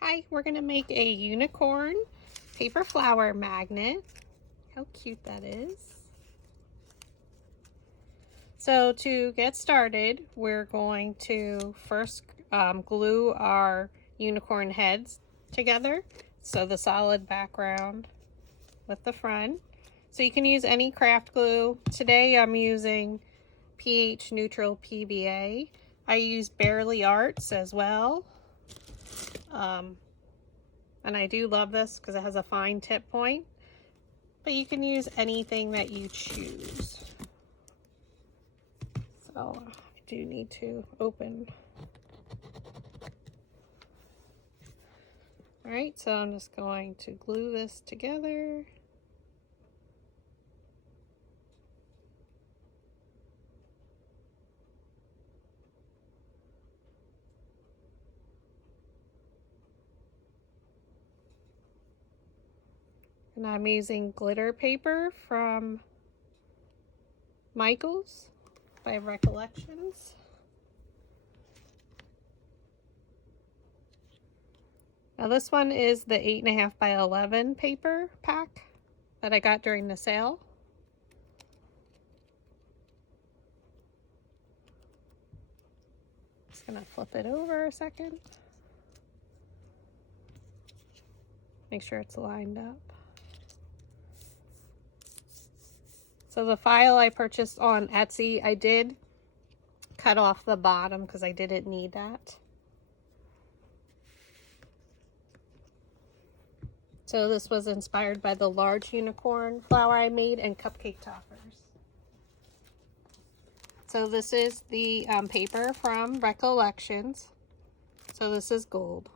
Hi, we're going to make a unicorn paper flower magnet. How cute that is. So to get started, we're going to first glue our unicorn heads together. So the solid background with the front. So you can use any craft glue. Today I'm using pH neutral PVA. I use Barely Arts as well. And I do love this because it has a fine tip point, but you can use anything that you choose. So I do need to open. All right, so I'm just going to glue this together. And I'm using glitter paper from Michaels by Recollections. Now this one is the 8.5 by 11 paper pack that I got during the sale. Just gonna flip it over a second. Make sure it's lined up. So the file I purchased on Etsy, I did cut off the bottom because I didn't need that. So this was inspired by the large unicorn flower I made and cupcake toppers. So this is the paper from Recollections. So this is gold.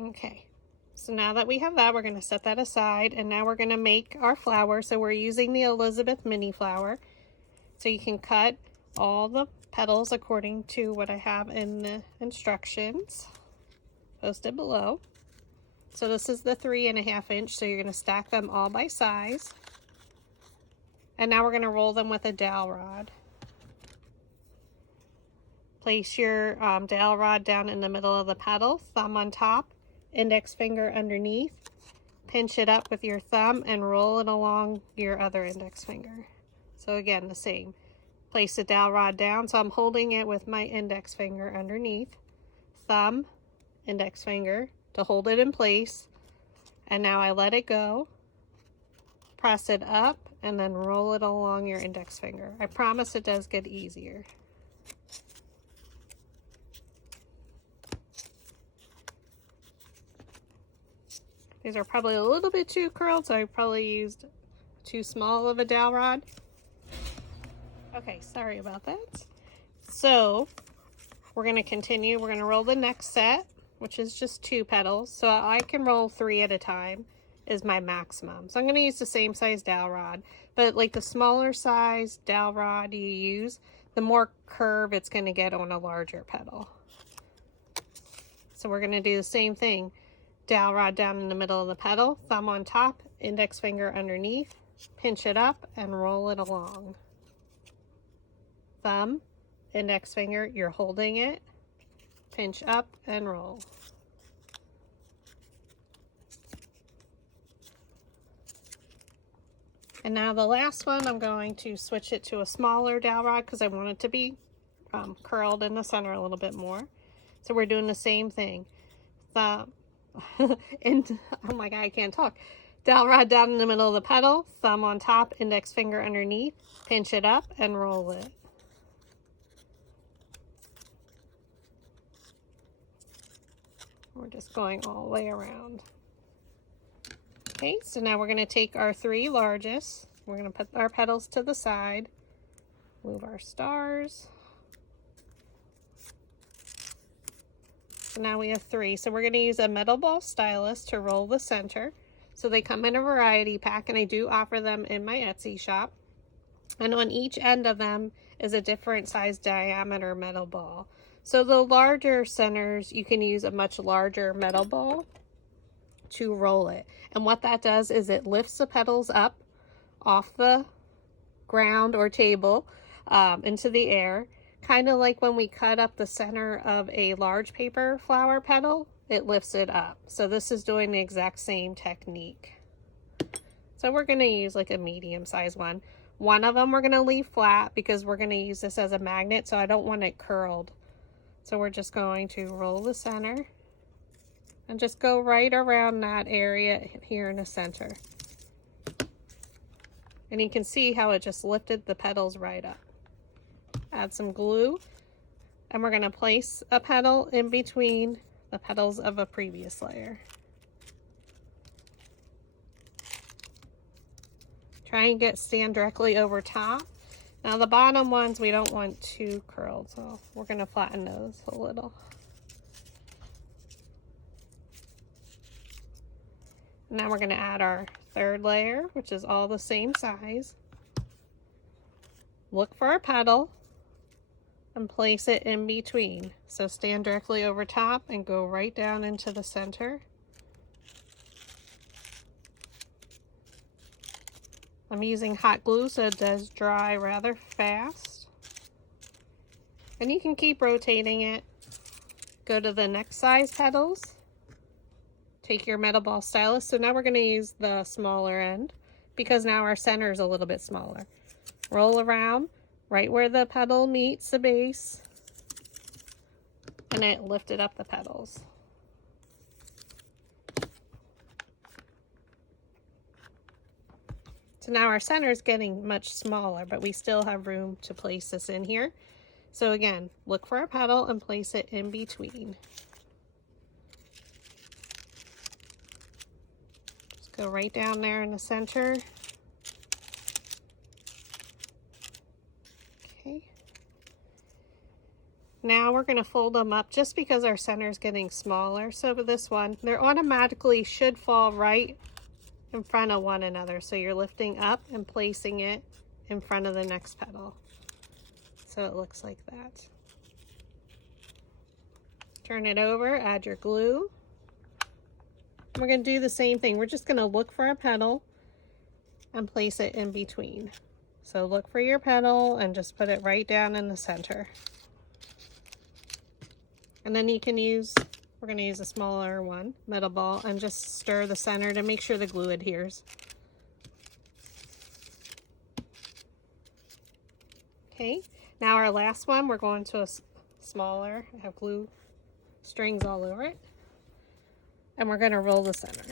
Okay, so now that we have that, we're going to set that aside, and now we're going to make our flower. So we're using the Elizabeth mini flower. So you can cut all the petals according to what I have in the instructions posted below. So this is the 3.5 inch, so you're going to stack them all by size. And now we're going to roll them with a dowel rod. Place your dowel rod down in the middle of the petal, thumb on top, index finger underneath. Pinch it up with your thumb and roll it along your other index finger. So again, the same. Place the dowel rod down, so I'm holding it with my index finger underneath. Thumb, index finger to hold it in place. And now I let it go. Press it up and then roll it along your index finger. I promise it does get easier. These are probably a little bit too curled, so I probably used too small of a dowel rod. Okay, sorry about that. So we're going to continue. We're going to roll the next set, which is just 2 petals. So I can roll 3 at a time is my maximum. So I'm going to use the same size dowel rod, but like the smaller size dowel rod you use, the more curve it's going to get on a larger petal. So we're going to do the same thing. Dowel rod down in the middle of the petal, thumb on top, index finger underneath, pinch it up and roll it along. Thumb, index finger, you're holding it, pinch up and roll. And now the last one, I'm going to switch it to a smaller dowel rod because I want it to be curled in the center a little bit more. So we're doing the same thing. Thumb, and oh my god, I can't talk. Dowel rod down in the middle of the petal, thumb on top, index finger underneath, pinch it up and roll it. We're just going all the way around. Okay, so now we're going to take our 3 largest. We're going to put our petals to the side, move our stars. So now we have 3. So we're going to use a metal ball stylus to roll the center. So they come in a variety pack, and I do offer them in my Etsy shop. And on each end of them is a different size diameter metal ball. So the larger centers, you can use a much larger metal ball to roll it. And what that does is it lifts the petals up off the ground or table into the air, kind of like when we cut up the center of a large paper flower petal, it lifts it up. So this is doing the exact same technique. So we're going to use like a medium size one. One of them we're going to leave flat because we're going to use this as a magnet, so I don't want it curled. So we're just going to roll the center and just go right around that area here in the center. And you can see how it just lifted the petals right up. Add some glue, and we're going to place a petal in between the petals of a previous layer. Try and stand directly over top. Now the bottom ones we don't want too curled, so we're going to flatten those a little. Now we're going to add our third layer, which is all the same size. Look for a petal and place it in between. So stand directly over top and go right down into the center. I'm using hot glue so it does dry rather fast. And you can keep rotating it. Go to the next size petals. Take your metal ball stylus. So now we're going to use the smaller end because now our center is a little bit smaller. Roll around right where the petal meets the base, and it lifted up the petals. So now our center is getting much smaller, but we still have room to place this in here. So again, look for a petal and place it in between. Just go right down there in the center. Okay. Now we're going to fold them up just because our center is getting smaller. So with this one, they automatically should fall right in front of one another. So you're lifting up and placing it in front of the next petal. So it looks like that. Turn it over, add your glue. We're going to do the same thing. We're just going to look for a petal and place it in between. So look for your petal and just put it right down in the center. And then you can use, we're going to use a smaller one, metal ball, and just stir the center to make sure the glue adheres. Okay, now our last one, we're going to a smaller, I have glue strings all over it, and we're going to roll the center.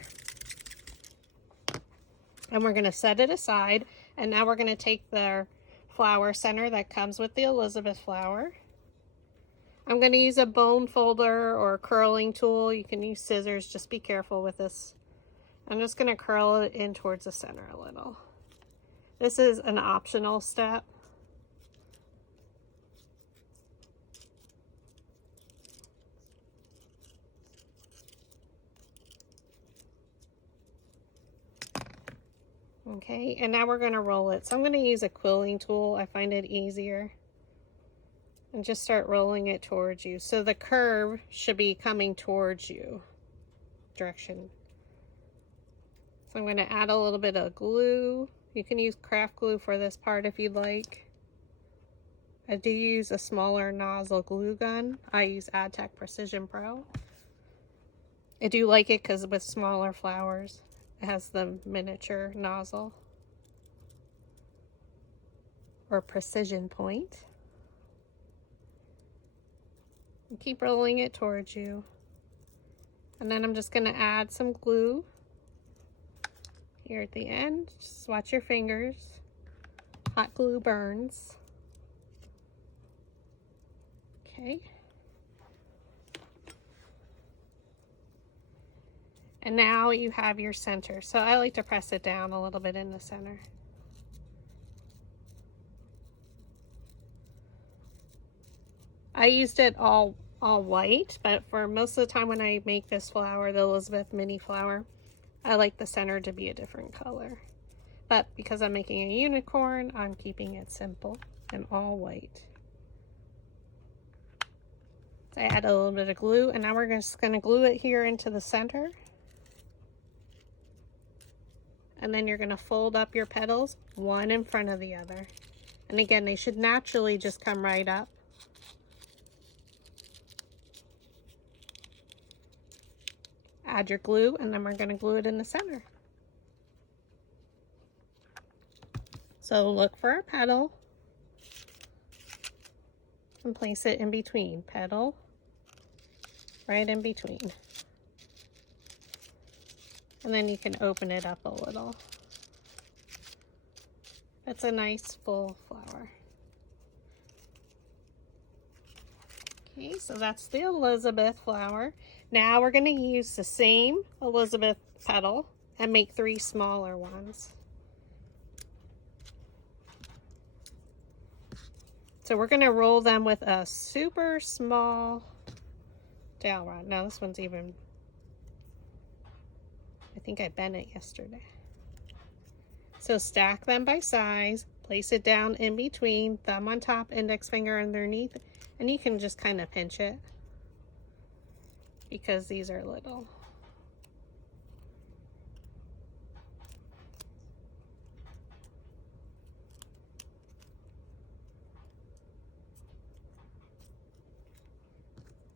And we're going to set it aside, and now we're going to take the flower center that comes with the Elizabeth flower. I'm going to use a bone folder or a curling tool. You can use scissors, just be careful with this. I'm just going to curl it in towards the center a little. This is an optional step. Okay, and now we're going to roll it. So I'm going to use a quilling tool. I find it easier. And just start rolling it towards you. So the curve should be coming towards you. Direction. So I'm going to add a little bit of glue. You can use craft glue for this part if you'd like. I do use a smaller nozzle glue gun. I use AdTech Precision Pro. I do like it because with smaller flowers, it has the miniature nozzle or precision point. And keep rolling it towards you. And then I'm just going to add some glue here at the end. Just watch your fingers. Hot glue burns. Okay. And now you have your center. So I like to press it down a little bit in the center. I used it all white, but for most of the time when I make this flower, the Elizabeth mini flower, I like the center to be a different color. But because I'm making a unicorn, I'm keeping it simple and all white. So I add a little bit of glue, and now we're just going to glue it here into the center. and then you're going to fold up your petals one in front of the other. And again, they should naturally just come right up. Add your glue, and then we're going to glue it in the center. So look for our petal and place it in between. Petal, right in between. And then you can open it up a little. It's a nice full flower. Okay, so that's the Elizabeth flower. Now we're going to use the same Elizabeth petal and make 3 smaller ones. So we're going to roll them with a super small dowel rod. Now this one's even, I think I bent it yesterday. So stack them by size, place it down in between, thumb on top, index finger underneath, and you can just kind of pinch it because these are little.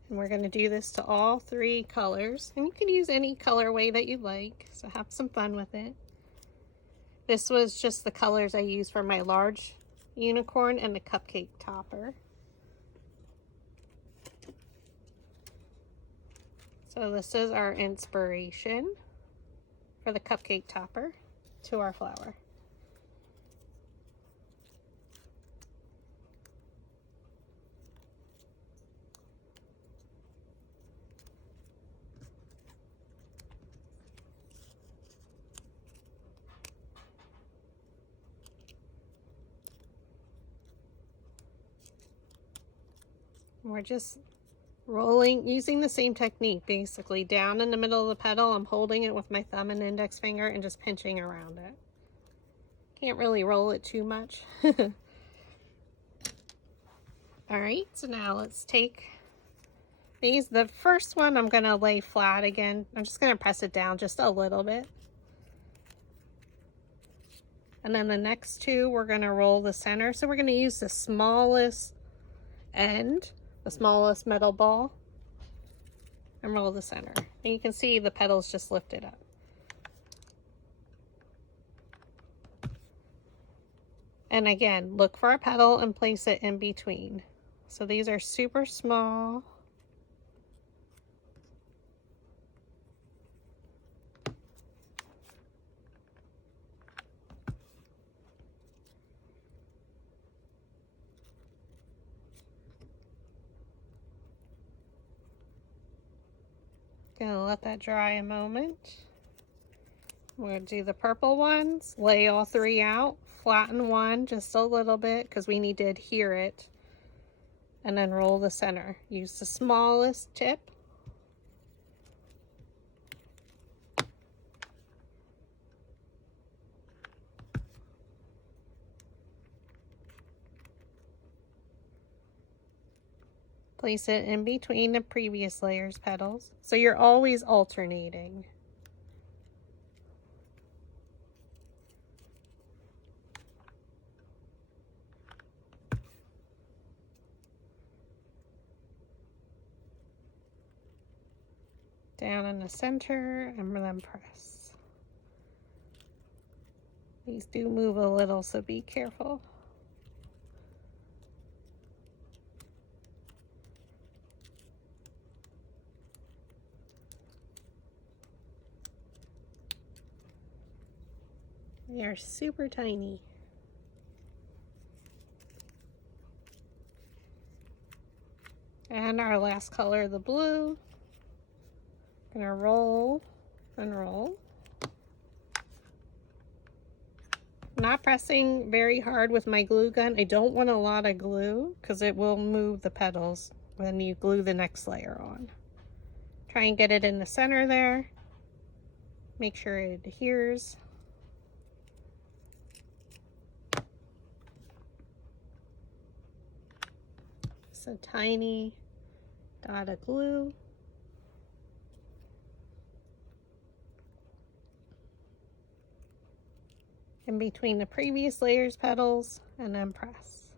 And we're going to do this to all 3 colors. And you can use any colorway that you like, so have some fun with it. This was just the colors I used for my large unicorn and the Cupcake Topper. So this is our inspiration for the Cupcake Topper to our flower. We're just rolling, using the same technique, basically. Down in the middle of the petal, I'm holding it with my thumb and index finger and just pinching around it. Can't really roll it too much. Alright, so now let's take these. The first one I'm going to lay flat again. I'm just going to press it down just a little bit. And then the next 2, we're going to roll the center. So we're going to use the smallest end, the smallest metal ball, and roll the center. And you can see the petals just lifted up. And again, look for a petal and place it in between. So these are super small. Gonna let that dry a moment. We're gonna do the purple ones, lay all 3 out, flatten one just a little bit because we need to adhere it, and then roll the center. Use the smallest tip. Place it in between the previous layer's petals. So you're always alternating. Down in the center and then press. These do move a little, so be careful. They are super tiny. And our last color, the blue. Gonna roll and roll. Not pressing very hard with my glue gun. I don't want a lot of glue because it will move the petals when you glue the next layer on. Try and get it in the center there. Make sure it adheres. Just a tiny dot of glue. in between the previous layer's petals and then press.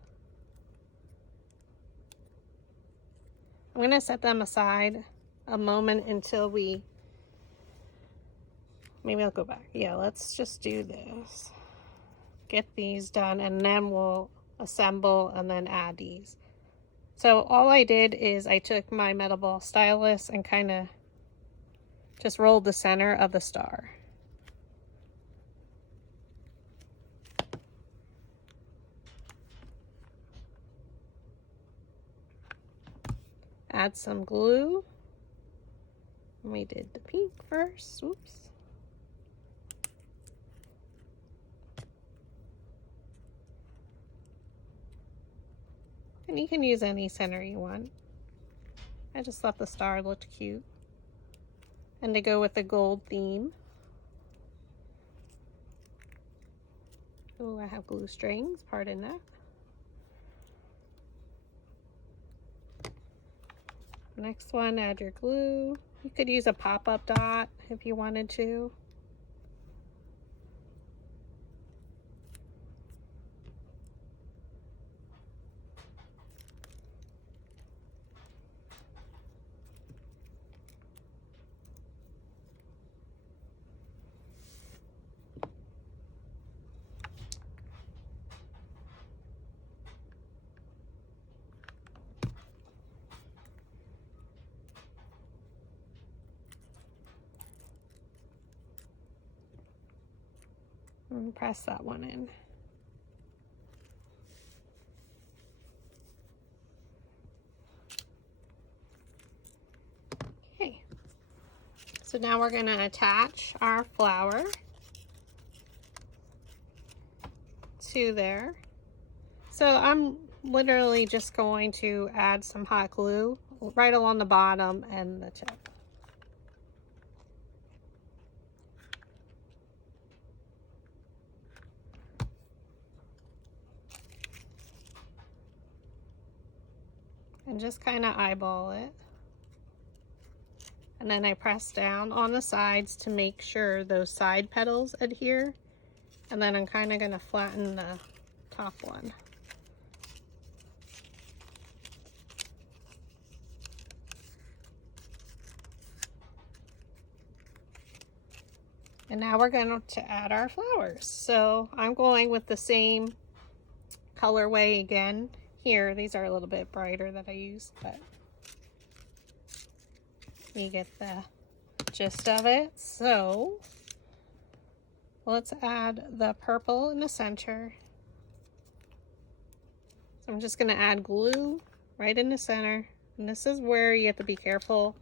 I'm going to set them aside a moment until maybe I'll go back. Yeah, let's just do this. Get these done and then we'll assemble and then add these. So all I did is I took my metal ball stylus and kind of just rolled the center of the star. Add some glue. We did the pink first. Oops. And you can use any center you want. I just thought the star looked cute. And to go with the gold theme. Oh, I have glue strings, pardon that. Next one, add your glue. You could use a pop-up dot if you wanted to. And press that one in. Okay, so now we're going to attach our flower to there. So I'm literally just going to add some hot glue right along the bottom and the tip. And just kind of eyeball it. And then I press down on the sides to make sure those side petals adhere. And then I'm kind of going to flatten the top one. And now we're going to add our flowers. So I'm going with the same colorway again. Here, these are a little bit brighter that I used, but you get the gist of it. So let's add the purple in the center. So I'm just going to add glue right in the center. And this is where you have to be careful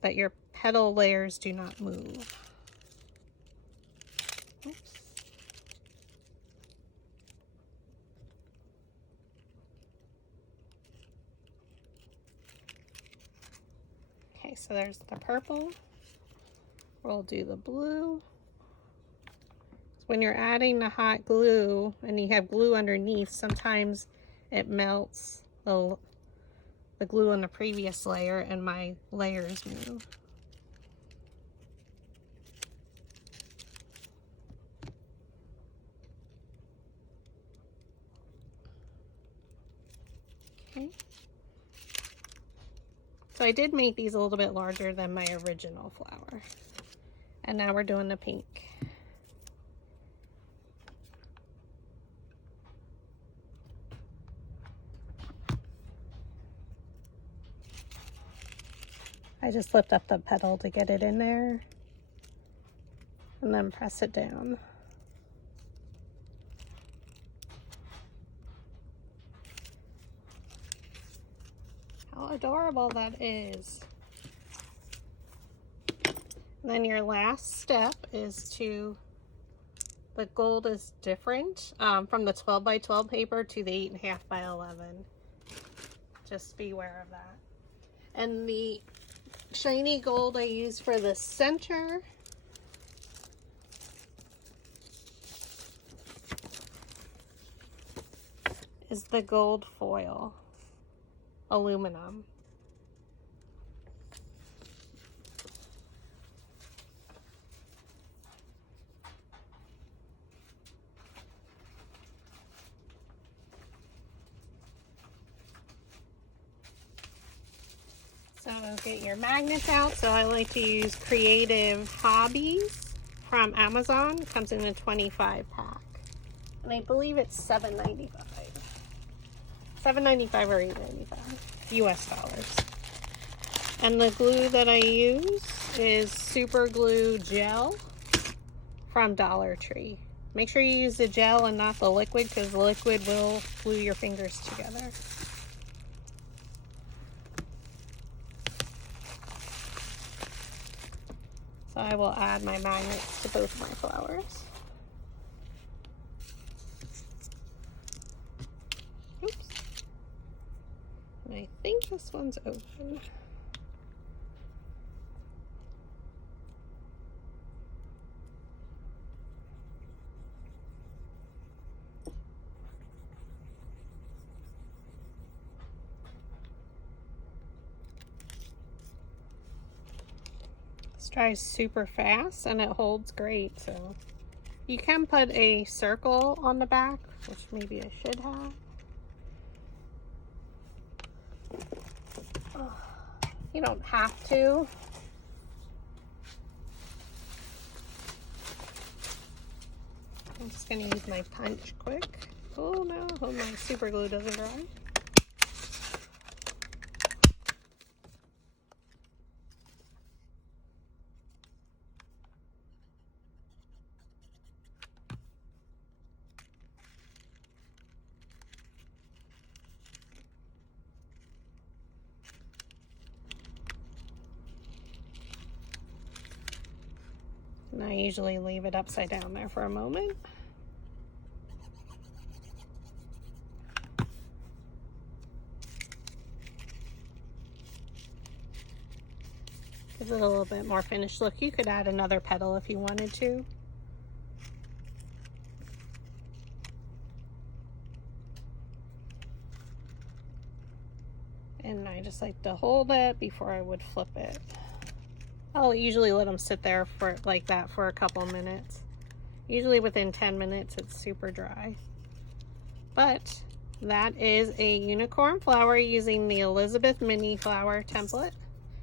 that your petal layers do not move. Oops. Okay, so there's the purple. We'll do the blue. When you're adding the hot glue and you have glue underneath, sometimes it melts the glue on the previous layer and my layers move. Okay. So I did make these a little bit larger than my original flower. And now we're doing the pink. I just lift up the petal to get it in there and then press it down. How adorable that is. And then your last step is the gold is different from the 12 by 12 paper to the 8.5 by 11. Just be aware of that. And the shiny gold I use for the center is the gold foil aluminum. So get your magnets out. So I like to use Creative Hobbies from Amazon. It comes in a 25 pack. And I believe it's $7.95. $7.95 or $8.95 US dollars. And the glue that I use is Super Glue Gel from Dollar Tree. Make sure you use the gel and not the liquid, because the liquid will glue your fingers together. So I will add my magnets to both my flowers. Oops. And I think this one's open. This dries super fast and it holds great, so you can put a circle on the back, which maybe I should have. You don't have to. I'm just gonna use my punch quick. Oh no, hope my super glue doesn't dry. And I usually leave it upside down there for a moment. Gives it a little bit more finished look. You could add another petal if you wanted to. And I just like to hold it before I would flip it. I'll usually let them sit there for like that for a couple minutes. Usually within 10 minutes it's super dry. But that is a unicorn flower using the Elizabeth mini flower template.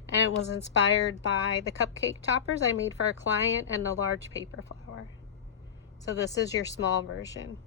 And it was inspired by the cupcake toppers I made for a client and the large paper flower. So this is your small version.